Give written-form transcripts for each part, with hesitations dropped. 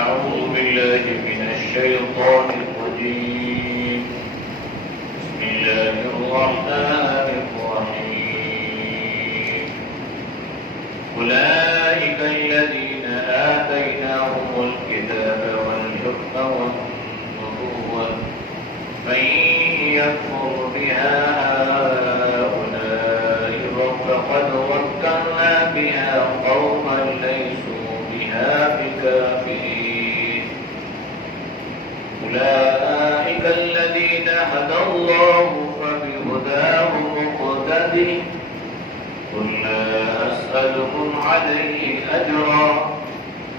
أعوذ بالله من الشيطان الرجيم بسم الله الرحمن الرحيم أولئك الذين آتيناهم الكتاب والحكم والنبوة من يكفر بها هؤلاء فقد وكلنا بها قوما ليسوا بها بكافرين أولئك الذين هدى الله فبهداه مقتدي قل لا أسألكم عليه أجرا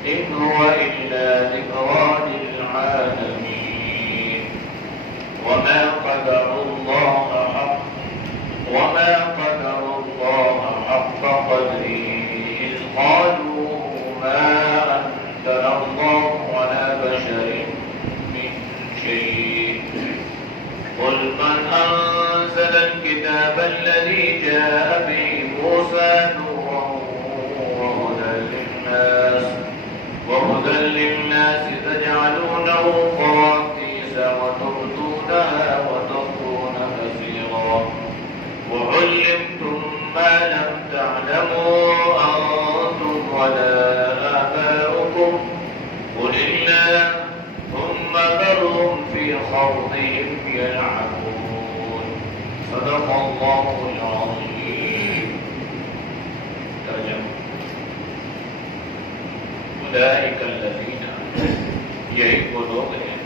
إن هو إلا ذكرى للعالمين وما قدر الله حق قدره إذ قالوا ما أنزل الله على بشر من شيء قل من أنزل الكتاب الذي جاء به موسى نورا وهدى للناس تجعلونه قراطيس وتبدونها وتخفون كثيرا وعلمتم ما لم تعلموا أنتم ولا آباؤكم قل الله ثم ذرهم في خوضهم يلعبون صدق الله العظيم. ترجمہ اولئک الذین یہی وہ لوگ ہیں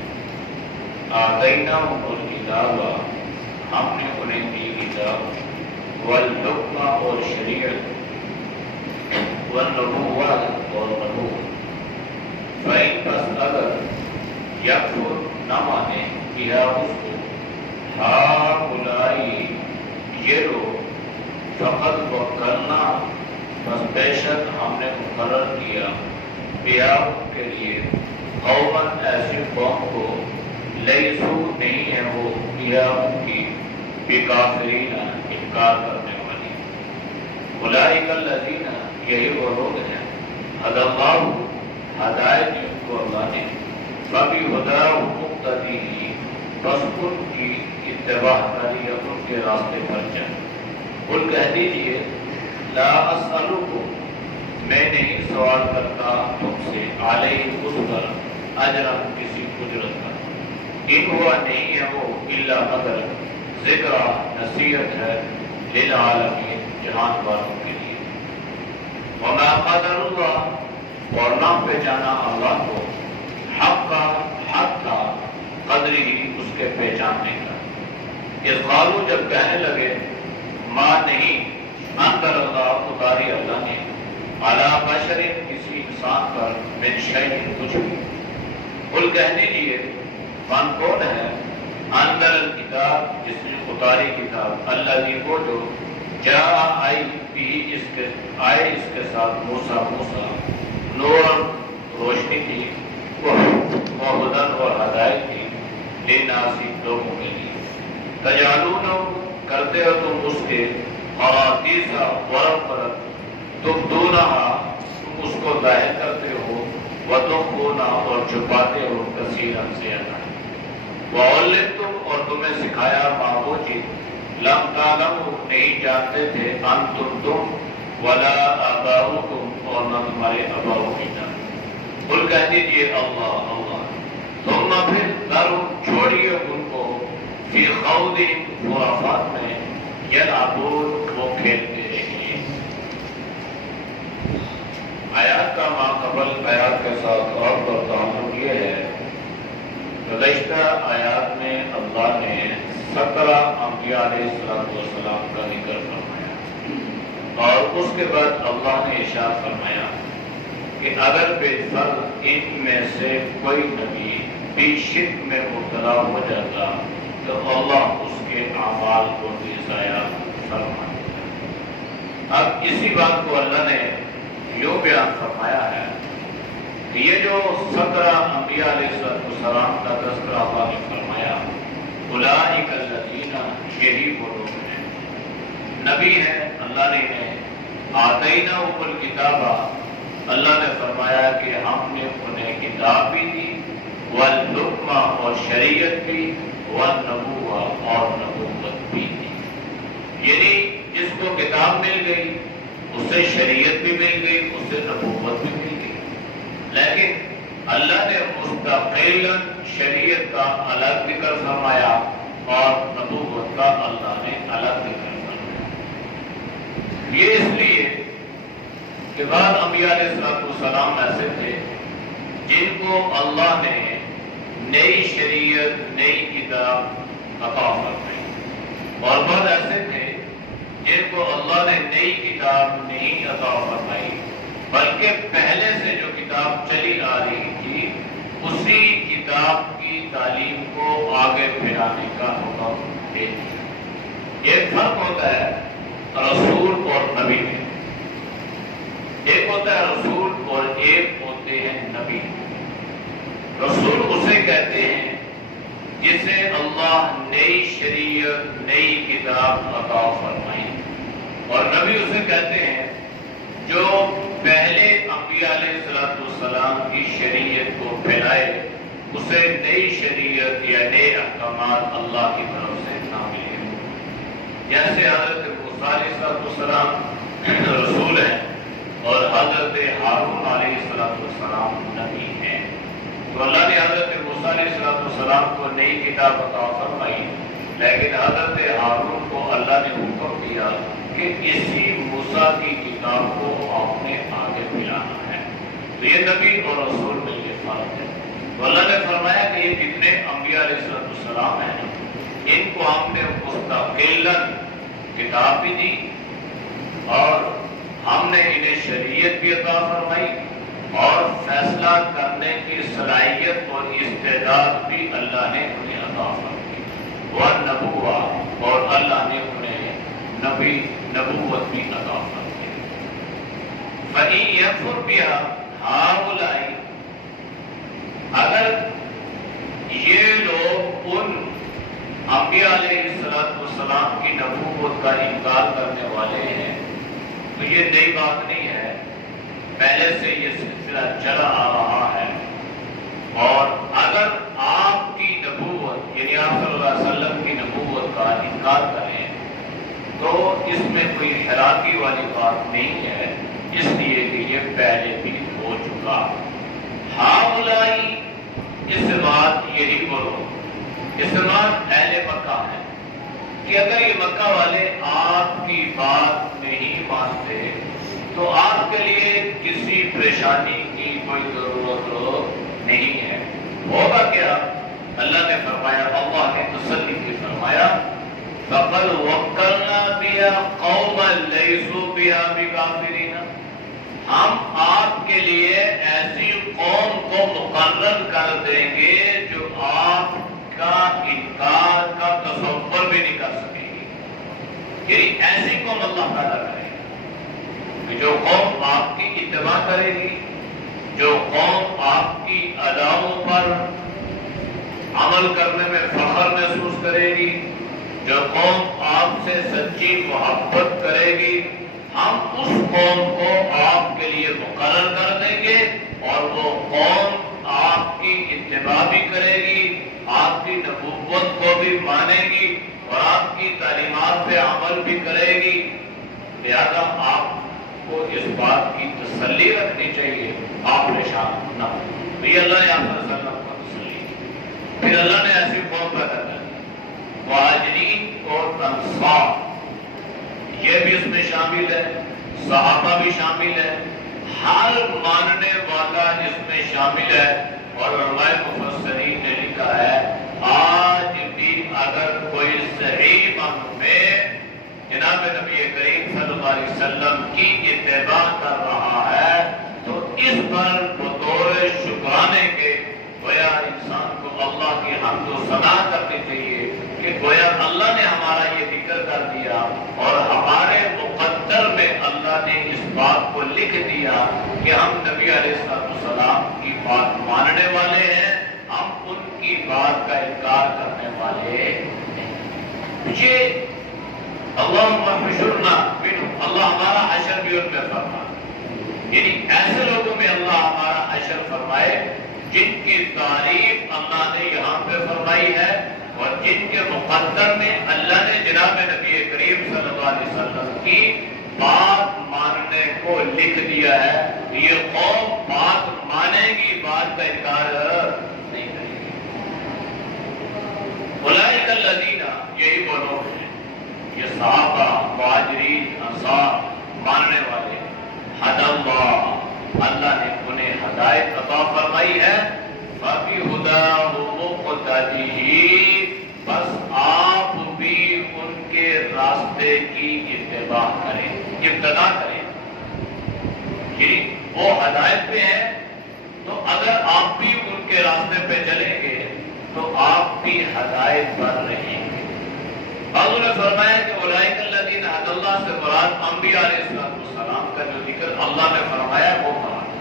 آتیناہم الکتاب ہم نے انہیں دی کتاب والحکم اور شریعت والنبوت اور نبوت فإن پس اگر یکفر نہ مانے بہا اس کو ہؤلاء یہ لوگ فقط وکلنا بس بے شک ہم نے مقرر کیا بہا ان کے لیے قوماً ایسی قوم کو لیسو نہیں ہے وہ بہا ان کی بکافرین انکار کرنے والی اولئک الذین یہی وہ لوگ ہیں ہدی اللہ ہدایت دی ان کو اللہ نے فبہداہ مقتدی بس ان کی اتباع کری ان کے راستے پر چل. قل کہہ دیجئے لا اسألکم میں نہیں سوال کرتا تم سے علیہ اس پر اجرا کسی اجرت کا ان ہوا نہیں ہے وہ الا مگر ذکر نصیحت ہے للعالمین جہان والوں کے لیے وما قدر اللہ اور نہ پہچانا اللہ کو حق تھا قدری اس کے پہچاننے کا اس قالو جب کہنے لگے ماں نہیں انزل اللہ اتاری اللہ نے علی بشر کسی انسان پر من شیء کچھ بھی. قل کہہ دیجئے من کون ہے انزل الکتاب جس نے اتاری کتاب الذی وہ جو جاء آئی بھی اس کے ساتھ موسیٰ نور روشنی تھی وہدن اور ہدایت تھی للناس لوگوں کے لیے تجعلون کرتے ہو تم اس کے قراطیس ورق تبدونہا تم اس کو ظاہر کرتے ہو وتخفون اور چھپاتے ہو کثیرا زیادہ وعلمتم اور تمہیں سکھایا ما وہ چیز لم تعلموا نہیں جانتے تھے انتم تم ولا آباؤکم اور نہ تمہارے اباؤ کی جان. قل کہہ دیجئے اللہ ثم پھر ذروا چھوڑیے ان کو فی خوض خرافات میں یلعبون وہ کھیلتے رہیں. آیات کا ماقبل آیات کے ساتھ اور پر تعلق یہ ہے گزشتہ آیات میں اللہ نے 17 انبیاء علیہ السلام کا ذکر فرمایا اور اس کے بعد اللہ نے ارشاد فرمایا کہ اگر بالفرض ان میں سے کوئی نبی بھی شرک میں مبتلا ہو جاتا تو اللہ اس کے اعمال کو بھی ضائع فرما دیتا. اب اسی بات کو اللہ نے یوں بیان فرمایا ہے کہ یہ جو 17 انبیاء علیہ السلام کا تذکرہ اللہ نے فرمایا اولئک الذین یہی وہ لوگ ہیں نبی ہیں اللہ نے انہیں آتیناہم الکتاب اللہ نے فرمایا کہ ہم نے انہیں کتاب بھی دی، والحکم اور شریعت بھی، والنبوہ اور نبوت بھی دی۔ یعنی جس کو کتاب مل گئی اسے شریعت بھی مل گئی، اسے نبوت بھی مل گئی، لیکن اللہ نے مستقل شریعت کا الگ ذکر فرمایا اور نبوت کا اللہ نے الگ ذکر فرمایا۔ یہ اس لیے کہ بعض انبیاء علیہ السلام ایسے تھے جن کو اللہ نے نئی شریعت، نئی کتاب عطا فرمائی، اور بعض ایسے تھے جن کو اللہ نے نئی کتاب نہیں عطا فرمائی، بلکہ پہلے سے جو کتاب چلی آ رہی تھی اسی کتاب کی تعلیم کو آگے پھیلانے کا حکم دے دیا۔ ایک فرق ہوتا ہے رسول اور نبی میں، ایک ہوتا ہے رسول اور ایک ہوتے ہیں نبی۔ رسول اسے کہتے ہیں جسے اللہ نئی شریعت، نئی کتاب عطا فرمائی، اور نبی اسے کہتے ہیں جو پہلے انبیاء علیہ السلام کی شریعت کو پھیلائے، اسے نئی شریعت یا نئے احکامات اللہ کی طرف سے نہ ملے۔ جیسے حضرت موسیٰ علیہ السلام رسول ہیں اور حضرت ہارون علیہ السلام نبی ہیں، تو اللہ نے حضرت موسیٰ علیہ السلام کو نئی کتاب عطا فرمائی، لیکن حضرت ہارون کو اللہ نے حکم دیا کہ اسی موسیٰ کی کتاب کو آپ نے آگے پھیلانا ہے۔ تو یہ نبی اور رسول میں یہ فرق ہے۔ تو اللہ نے فرمایا کہ یہ جتنے انبیاء علیہ السلام ہیں ان کو ہم نے مستقل کتاب بھی دی اور ہم نے انہیں شریعت بھی عطا فرمائی، اور فیصلہ کرنے کی صلاحیت اور استعداد بھی اللہ نے انہیں عطا فرمائی، والنبوہ اور اللہ نے انہیں نبوت بھی عطا فرمائی۔ فَإِن يَكْفُرْ بِهَا هَؤُلَاءِ، اگر یہ لوگ ان انبیاء علیہ السلام کی نبوت کا انکار کرنے والے ہیں تو یہ نئی بات نہیں ہے، پہلے سے یہ سلسلہ چلا آ رہا ہے، اور اگر آپ کی نبوت یعنی آپ صلی اللہ علیہ وسلم کی نبوت کا انکار کریں تو اس میں کوئی حیرانی والی بات نہیں ہے، اس لیے کہ یہ پہلے بھی ہو چکا۔ ہاؤلائی اس سے بات یہ نہیں بولو، اس سے بات اہل مکہ ہے کہ اگر یہ مکہ والے آپ کی بات نہیں مانتے تو آپ کے لیے کسی پریشانی کی کوئی ضرورت نہیں ہے۔ ہوگا کیا؟ اللہ نے فرمایا، اللہ نے تسلی کی فرمایا، فَقَدْ وَكَّلْنَا بِهَا قَوْمًا لَيْسُوا بِهَا بِكَافِرِينَ، ہم آپ کے لیے ایسی قوم کو مقرر کر دیں گے جو آپ کا انکار کا تصور بھی نہیں کر سکے گی۔ یعنی ایسی قوم اللہ پیدا کرے گا کہ جو قوم آپ کی اتباع کرے گی، جو قوم آپ کی اداؤں پر عمل کرنے میں فخر محسوس کرے گی، جو قوم آپ سے سچی محبت کرے گی، ہم اس قوم کو آپ کے لیے مقرر کر دیں گے، اور وہ قوم آپ کی اتباع بھی کرے گی، آپ کی نبوت کو بھی مانے گی، اور آپ کی تعلیمات پہ عمل بھی کرے گی۔ لہذا آپ کو اس بات کی تسلی رکھنی چاہیے، آپ پریشان نہ ہوں۔ یہ اللہ نے آپ صلی اللہ علیہ وسلم کو تسلی کی۔ پھر اللہ نے ایسی قوم پیدا کر دی، مہاجرین اور انصار، یہ بھی اس میں شامل ہے، صحابہ بھی شامل ہے، ہر ماننے والا اس میں شامل ہے۔ اور علماء مفسرین نے لکھا ہے آج بھی اگر کوئی صحیح معنوں میں جناب نبی کریم صلی اللہ علیہ وسلم کی اتباع کر رہا ہے تو اس پر بطور شکرانے کے گویا انسان کو اللہ کی حمد و ثنا کرنی چاہیے کہ گویا اللہ نے ہمارا یہ ذکر کر دیا اور ہمارے مقدر میں اللہ نے اس بات کو لکھ دیا کہ ہم نبی علیہ السلام کی بات ماننے والے ہیں، ہم ان کی بات کا انکار کرنے والے نہیں۔ یہ اللہم احشرنا منہم، اللہ ہمارا حشر بھی ان میں فرما، یعنی ایسے لوگوں میں اللہ ہمارا حشر فرمائے جن کی تعریف اللہ نے یہاں پہ فرمائی ہے اور جن کے مقدر میں اللہ نے جناب نبی کریم صلی اللہ علیہ وسلم کی بات ماننے کو لکھ دیا ہے. یہ قوم بات مانے گی، بات کا انکار نہیں کرے گی. اولئک الذین، یہی وہ لوگ ہیں، یہ صحابہ، مہاجرین، انصار، ماننے والے، ہدی اللہ، اللہ نے انہیں ہدایت عطا فرمائی ہے. فَبِهُدَاهُ مُقْتَدِهِ، بس آپ بھی ان کے راستے کی اتباع کریں، ابتدا کریں. وہ ہدایت پہ ہیں تو اگر آپ بھی ان کے راستے پہ چلیں گے تو آپ بھی ہدایت پر رہیں گے. بعضوں نے فرمایا کہ اولئک الذین ھدی اللہ سے مراد انبیاء علیہ السلام کا جو ذکر اللہ نے فرمایا وہ مراد.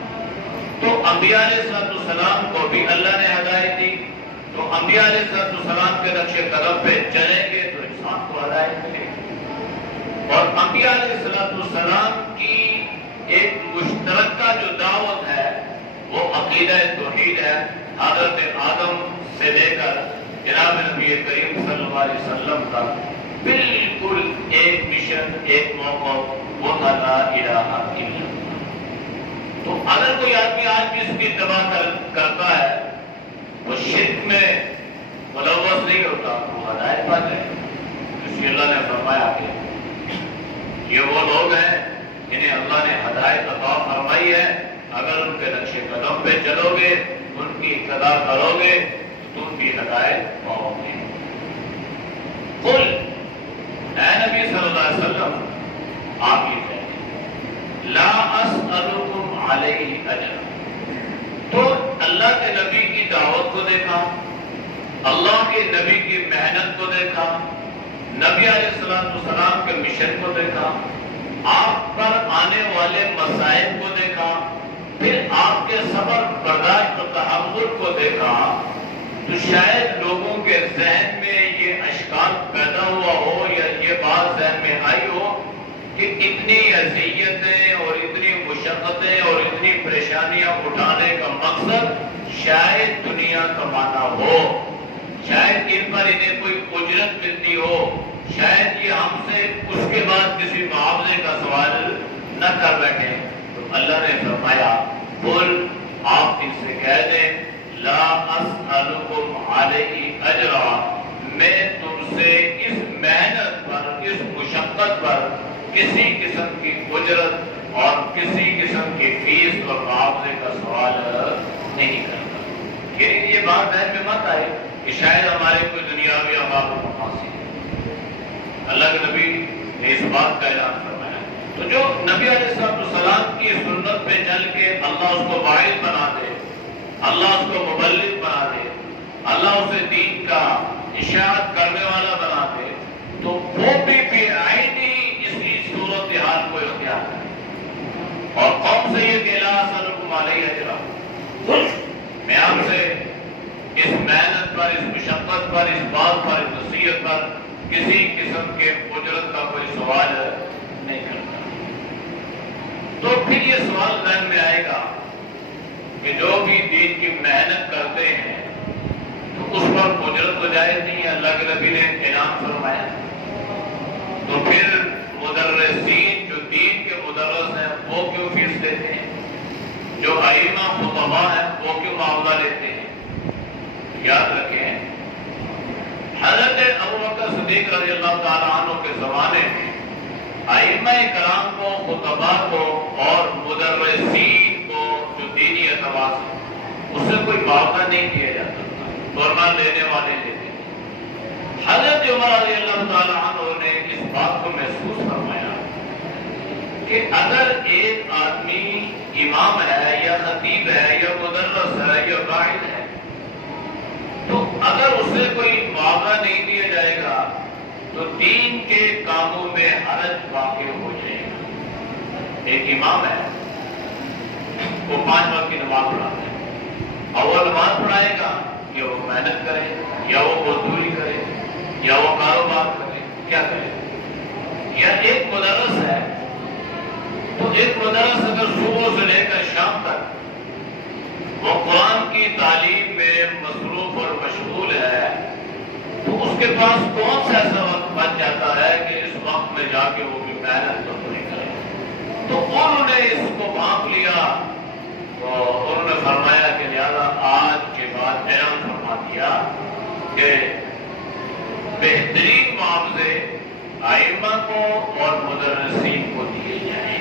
تو انبیاء علیہ السلام کو بھی اللہ نے ہدایت دی، تو انبیاء علیہ السلام کے نقش قدم پہ چلیں گے تو انسان کو ہدایت ملے گی. اور انبیاء علیہ السلام کی ایک مشترکہ جو دعوت ہے وہ عقیدہ توحید ہے. حضرت آدم سے لے کر جناب نبی کریم صلی اللہ علیہ وسلم کا بالکل ایک مشن، ایک موقع، وہ تھا لا الہ الا اللہ. تو اگر کوئی آدمی آج بھی اس کی اتباع کرتا ہے وہ شرک میں ملوث نہیں ہوتا، وہ ہدایت پا جائے. اس لیے اللہ نے فرمایا کہ یہ وہ لوگ ہیں جنہیں اللہ نے ہدایت عطا فرمائی ہے. اگر ان کے نقش قدم پہ چلو گے، ان کی اقتداء کرو گے تو تم بھی ہدایت پاؤ گے. قل، اے نبی صلی اللہ علیہ وسلم آپ یہ کہیں لا اسألکم علیہ اجرا. تو اللہ کے نبی کی دعوت کو دیکھا، اللہ کے نبی کی محنت کو دیکھا، نبی علیہ السلام کے مشن کو دیکھا، آپ پر آنے والے مسائل کو دیکھا، پھر آپ کے صبر برداشت و تحمل کو دیکھا، تو شاید لوگوں کے ذہن میں یہ اشکال پیدا ہوا ہو یا یہ بات ذہن میں آئی ہو کہ اتنی اذیتیں اور اتنی مشقتیں اور اتنی پریشانیاں اٹھانے کا مقصد شاید دنیا کمانا ہو، شاید ان پر انہیں کوئی اجرت ملتی ہو، شاید یہ ہم سے اس کے بعد کسی معاوضے کا سوال نہ کر بیٹھے. تو اللہ نے فرمایا قل، آپ ان سے کہہ دیں لا اسألکم علیہ اجرا، میں تم سے اس محنت پر، اس مشقت پر کسی قسم کی اجرت اور کسی قسم کی فیس اور معاوضے کا سوال نہیں کرتا. یعنی یہ بات ذہن میں مت آئے کہ شاید ہمارے کوئی دنیاوی احباب و مقاصد. اللہ کے نبی نے اس بات کا اعلان فرمایا. تو جو نبی علیہ السلام کی سنت پہ چل کے اللہ اس کو واعظ بنا دے، اللہ اس کو مبلغ بنا دے، اللہ اسے دین کا اشاعت کرنے والا بنا دے، تو وہ بھی بعینی اسی صورتحال کو اختیار کرے. اور قوم سے یہ کہ لا اسألکم علیہ اجرا، میں آپ سے اس محنت پر، اس مشقت پر، اس بات پر، اس نصیحت پر کسی قسم کے اجرت کا کوئی سوال نہیں کرتا. تو پھر یہ سوال ذہن میں آئے گا کہ جو بھی دین کی محنت کرتے ہیں تو اس پر اجرت تو جائز نہیں ہے. اللہ کے نبی نے انعام فرمایا. تو پھر مدرسین جو دین کے مدرس ہیں وہ کیوں فیس لیتے ہیں؟ جو ائمہ خطباء ہیں وہ کیوں معاوضہ لیتے ہیں؟ یاد رکھیں حضرت ابوبکر صدیق رضی اللہ تعالیٰ عنہ کے زمانے میں ائمہ کرام کو، خطباء کو اور مدرسین کو جو دینی اعتبار سے اس سے کوئی معاوضہ نہیں کیا جاتا تھا، فرمان لینے والے لیتے. حضرت عمر رضی اللہ تعالیٰ عنہ نے اس بات کو محسوس فرمایا کہ اگر ایک آدمی امام ہے یا خطیب ہے یا مدرس ہے یا قائد ہے تو اگر اسے کوئی معاوضہ نہیں دیا جائے گا تو دین کے کاموں میں حرج واقع ہو جائے گا. ایک امام ہے، وہ 5 وقت کی نماز پڑھاتا ہے، اور وہ نماز پڑھائے گا یا وہ محنت کرے یا وہ مزدوری کرے یا وہ کاروبار کرے، کیا کرے؟ یا ایک مدرس ہے، تو ایک مدرس اگر صبح سے لے کر شام تک وہ قرآن کی تعلیم میں مصروف اور مشغول ہے تو اس کے پاس کون سا ایسا وقت بچ جاتا ہے کہ اس وقت میں جا کے وہ بھی محنت تو نہیں کرے. تو انہوں نے اس کو بھانپ لیا تو انہوں نے فرمایا کہ لہٰذا آج کے بعد اعلان فرما دیا کہ بہترین معاوضے ائمہ کو اور مدرسین کو دیے جائیں.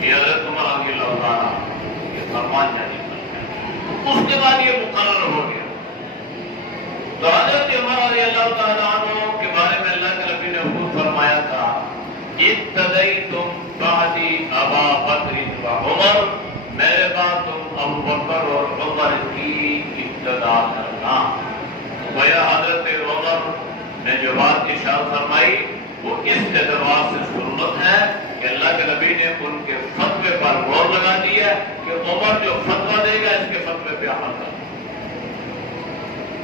یہ حضرت عمر رضی اللہ عنہ یہ فرمان جاری کر دیا. اس کے بعد یہ مقرر ہو گیا. تو حضرت عمر رضی اللہ تعالیٰ عنہ کے بارے میں اللہ کے نبی نے خود فرمایا تھا ابتدیتم بعدی ابا بکر و عمر، میرے بعد تم ابو بکر اور عمر کی ابتدا کرنا. گویا حضرت عمر نے جو بات ارشاد فرمائی وہ اس اعتبار سے سنت ہے کہ اللہ کے نبی نے ان کے فتوے پر غور لگا دی ہے کہ عمر جو فتویٰ دے گا اس کے فتوے پہ عمل کرنا.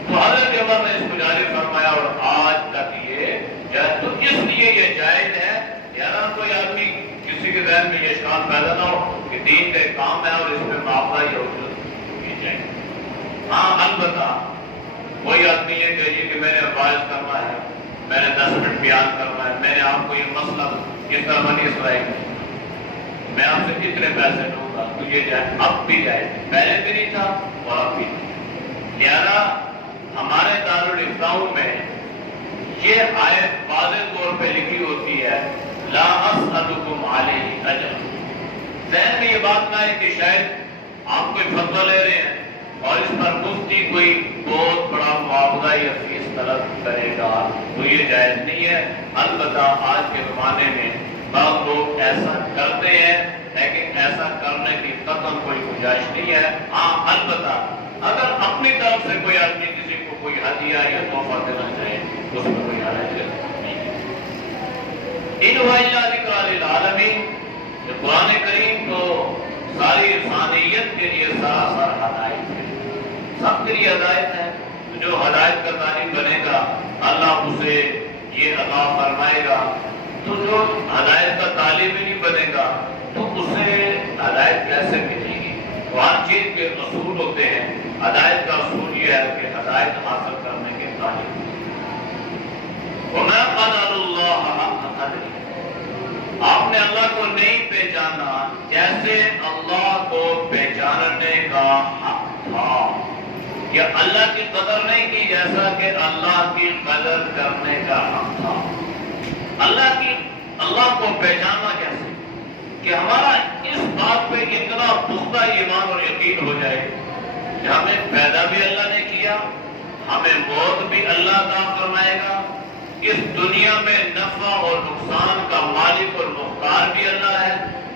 تو حضرت عمر نے اس کو جاری فرمایا اور آج تک یہ تو اس لیے یہ جائز ہے یار کوئی آدمی کسی کے ذہن میں یہ اشکال پیدا نہ ہو کہ دین کا ایک کام ہے اور اس میں معاملہ یا اجرت کی جائے. ہاں البتہ کوئی آدمی یہ کہیے کہ میں نے واعظ کرنا ہے، میں نے 10 منٹ بیان کرنا ہے، میں نے آپ کو یہ مسئلہ اس طرح بنی اسرائیل میں آپ سے کتنے پیسے لوں گا تو یہ جائے. اب بھی جائے، پہلے بھی نہیں تھا اور اب بھی نہیں. لہٰذا ہمارے دارالفتاؤں میں یہ آیت واضح طور پہ لکھی ہوتی ہے لا اسألکم علیہ اجر. ذہن میں یہ بات نہ ہے کہ شاید آپ کوئی فتویٰ لے رہے ہیں اور اس پر مفتی کوئی بہت بڑا معاوضہ یا فیس طلب کرے گا تو یہ جائز نہیں ہے. البتہ آج کے زمانے میں بعض لوگ ایسا کرتے ہیں لیکن ایسا کرنے کی قطعاً کوئی گنجائش نہیں ہے. ہاں البتہ اگر اپنی طرف سے کوئی آدمی کسی کو کوئی ہدیہ یا تحفہ دینا چاہے تو اس میں کوئی حرج نہیں ہے. ان وَإِلَّا ذِكْرَىٰ لِلْعَالَمِينَ کہ قرآن کریم تو ساری انسانیت کے لیے سراسر ہدایت ہے، سب کے لیے ہدایت ہے. جو ہدایت کا طالب بنے گا اللہ اسے یہ عطا فرمائے گا. تو جو ہدایت کا طالب ہی نہیں بنے گا تو اسے ہدایت کیسے ملے گی؟ تو ہر چیز کے اصول ہوتے ہیں. ہدایت کا اصول یہ ہے کہ ہدایت حاصل کرنے کے طالب وَمَا قَدَرُ اللَّهَ حَقَّ قَدْرِهِ، آپ نے اللہ کو نہیں پہچانا جیسے اللہ کو پہچاننے کا حق تھا. یا اللہ کی قدر نہیں کی جیسا کہ اللہ کی قدر کرنے کا حق تھا. اللہ کو پہچاننا کیسے کہ ہمارا اس بات پہ اتنا پختہ ایمان اور یقین ہو جائے کہ ہمیں پیدا بھی اللہ نے کیا، ہمیں موت بھی اللہ عطا فرمائے گا، اس دنیا میں نفع اور نقصان کا مالک اور مختار بھی اللہ ہے،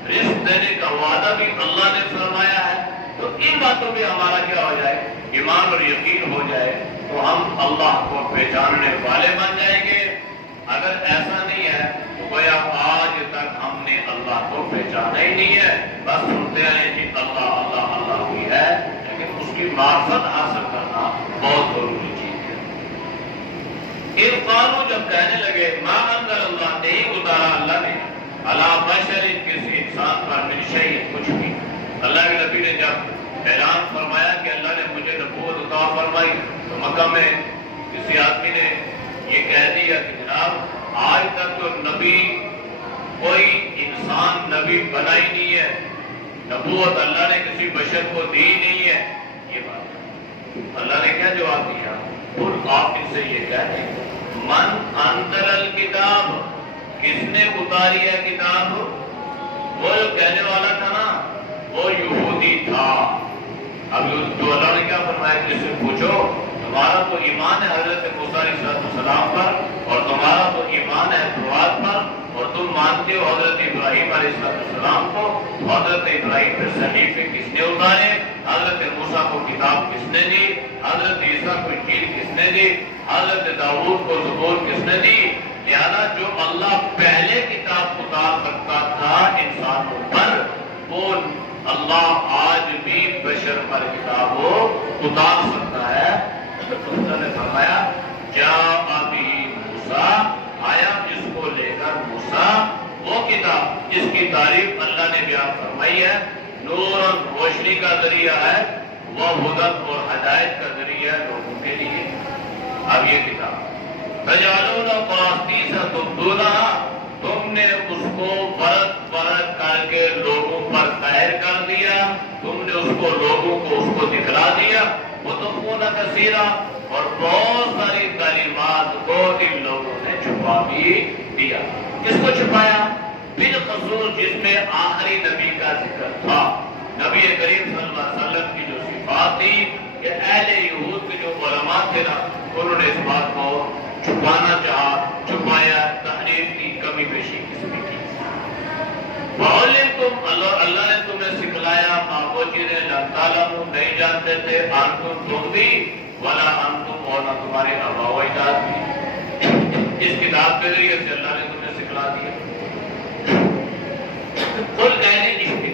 رزق دینے کا وعدہ بھی اللہ نے فرمایا ہے. تو ان باتوں پہ ہمارا کیا ہو جائے ایمان اور یقین ہو جائے تو ہم اللہ کو پہچاننے والے بن جائیں گے. اگر ایسا نہیں ہے تو گویا آج تک ہم نے اللہ کو پہچانا ہی نہیں ہے، بس سنتے ہیں کہ اللہ اللہ اللہ ہوئی ہے، لیکن اس کی معرفت حاصل کرنا بہت ضروری چیز ہے. ان قانون جب کہنے لگے ما انزل اللہ نہیں اتارا اللہ نے علی بشر کسی انسان پر من شیء کچھ بھی. اللہ کے نبی نے جب اعلان فرمایا کہ اللہ نے مجھے نبوت عطا فرمائی تو مکہ میں کسی آدمی نے یہ کہہ دیا کہ جناب آج تک تو نبی کوئی انسان نبی بنا ہی نہیں ہے، نبوت اللہ نے کسی بشر کو دی نہیں ہے. یہ بات اللہ نے کیا جواب دیا؟ خود آپ ان سے یہ کہتے ہیں من انزل الکتاب، کس نے اتاری ہے کتاب؟ وہ جو کہنے والا تھا نا وہ یہودی تھا. اب تو اللہ نے کیا فرمایا کہ اس سے پوچھو تمہارا تو ایمان ہے حضرت موسیٰ علیہ السلام پر اور تمہارا تو ایمان ہے توراۃ پر اور تم مانتے ہو حضرت ابراہیم علیہ السلام کو. حضرت ابراہیم پر صحیفے کس نے اتارے؟ حضرت موسیٰ کو کتاب کس نے دی؟ حضرت عیسیٰ کو انجیل کس نے دی؟ حضرت داؤد کو زبور کس نے دی؟ لہذا جو اللہ پہلے کتاب اتار سکتا تھا انسانوں پر وہ اللہ آج بھی بشر پر کتاب اتار سکتا ہے. اللہ نے فرمایا جاء بہ موسیٰ، آیا جس کو لے کر موسیٰ وہ کتاب جس کی تعریف اللہ نے بیان فرمائی ہے، نور اور روشنی کا ذریعہ ہے، وہ ہدن اور ہدایت کا ذریعہ ہے لوگوں کے لیے۔ اب یہ کتاب تجعلون قراطیس تبدونها، تم نے اس کو برت برت کر کے لوگوں پر ظاہر کر دیا، تم نے اس کو لوگوں کو اس کو دکھلا دیا، وتخفون کثیرا، اور بہت ساری تعلیمات کو ان لوگوں نے چھپا بھی دیا۔ کس کو چھپایا؟ بالخصوص جس میں آخری نبی کا ذکر تھا، نبی کریم صلی اللہ علیہ وسلم کی جو صفات تھی کہ اہل یہود کے جو علماء تھے نا، انہوں نے اس بات کو چھپانا چاہا، چھپایا، تحریف کی، کمی بیشی کس میں کی۔ وَعُلِمْتُمْ، اللہ نے تمہیں سکھلایا مَا وہ چیزیں لَمْ تَعْلَمُوا، نہیں جانتے تھے، أَنْتُمْ تم بھی، وَلَا أَنْتُمْ، اور نہ تمہارے آباء و اجداد بھی۔ اس کتاب کے ذریعے سے اللہ نے تمہیں سکھلا دیا۔ قل کہنے جسے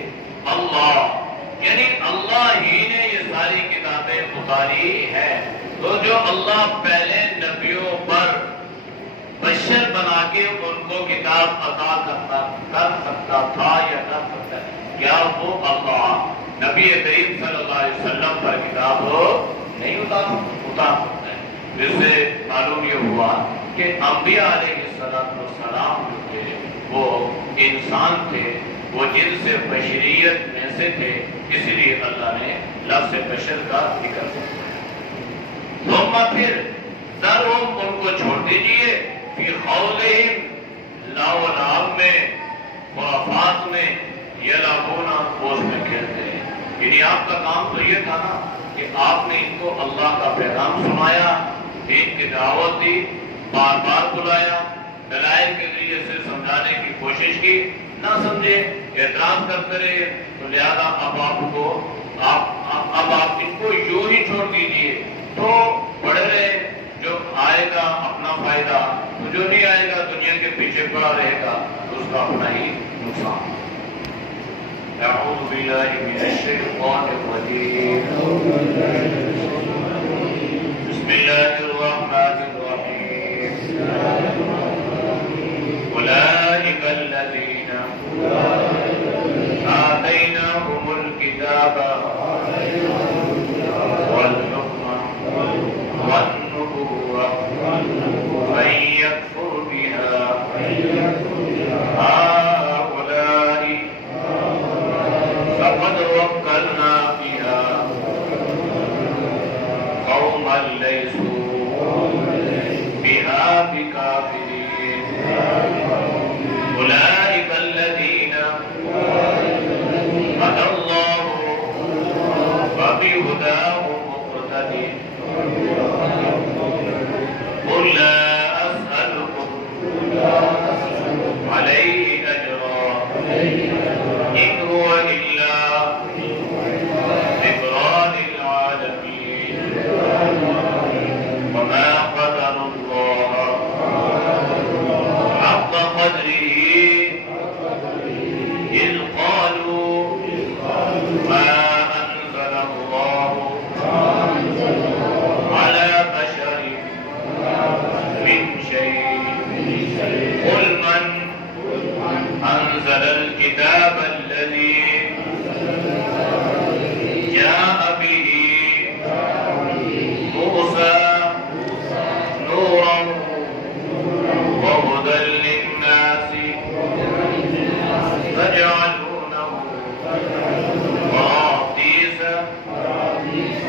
اللہ، یعنی اللہ ہی نے یہ ساری کتابیں اتاری ہے، تو جو اللہ پہلے نبیوں پر بشر بنا کے ان کو کتاب عطا کر سکتا تھا یا کر سکتا ہے، کیا وہ اللہ نبی کریم صلی اللہ علیہ وسلم پر کتاب نہیں اتار سکتا ہے؟ جس سے معلوم یہ ہوا کہ انبیاء علیہ السلام جو تھے وہ انسان تھے، وہ جن سے بشریت میں سے تھے، اسی لیے اللہ نے لفظ بشر کا ذکر کیا۔ ثم پھر ذرہم، ان کو چھوڑ دیجئے، فی قولہم، لا و لعب میں، خرافات میں، یلعبون، وہ اس میں کھیلتے ہیں۔ یعنی آپ کا کام تو یہ تھا نا کہ آپ نے ان کو اللہ کا پیغام سنایا، دین کی دعوت دی، بار بار بلایا، دلائل کے ذریعے سے سمجھانے کی کوشش کی، نہ سمجھے، اعتراض کرتے رہے، تو لہذا اب آپ ان کو یوں ہی چھوڑ دیجئے، تو بڑے رہے، جو آئے گا اپنا فائدہ، تو جو نہیں آئے گا دنیا کے پیچھے پڑا رہے گا، تو اس کا اپنا ہی نقصان۔ اعوذ باللہ من الشیطان الرجیم، بسم اللہ الرحمن الرحیم، أولئك الذين آتيناهم الكتاب والحكم والنبوة من يكفر بها هؤلاء فقد وكلنا بها قوما ليسوا بها بكافرين، أولئك الذين هدى الله فبهداه مقتدي، قل لا أسألكم عليه أجرا إن هو إلا ذكرى للعالمين، وما قدر الله حق قدره إذ قالوا ما أنزل الله على بشر من شيء، قل من أنزل الكتاب الذي جاء به موسى نورا وهدى للناس تجعلونه قراطيس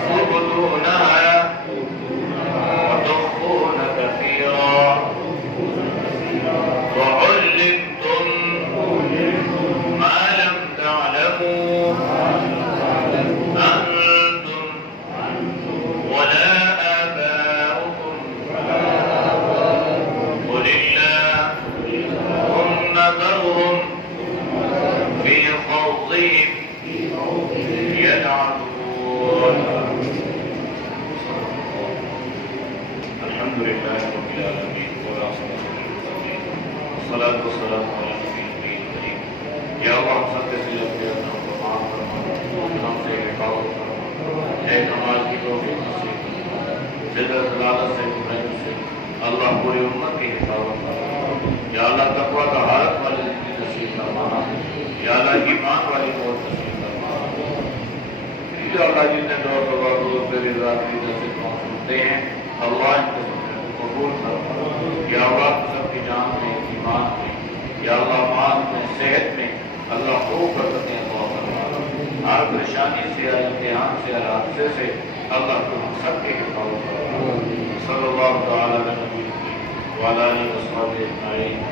تبدونها وتخفون كثيرا، وعلمتم ما لم تعلموا أنتم ولا آباؤكم، قل الله ثم ذرهم في خوضهم يلعبون۔ الحمد لله رب العالمين، والصلاة والسلام على نبينا الكريم۔ یا اللہ ہم سب کے سلسلے میں اپنا معاف فرما، ہم سے حفاظت فرما، اے کمال کی توفیق سے، شدت ضلالت سے، برائیوں سے، اللہ پوری امت کی حفاظت فرما۔ یا اللہ تقویٰ کا حالت والے ایمان والی موت نصیب فرما یا اللہ جتنے دور روز میری رات کی سے سنتے ہیں اللہ ان کے سننے کو قبول فرما یا اللہ سب کی جان میں ایمان میں یا اللہ مال میں صحت میں اللہ خوب برکتیں عطا فرما ہر پریشانی سے ہر امتحان سے ہر حادثے سے اللہ کو ہم سب کے حفاظت فرما صلی اللہ تعالی علیہ وسلم وعلی آلہ وصحبہ اجمعین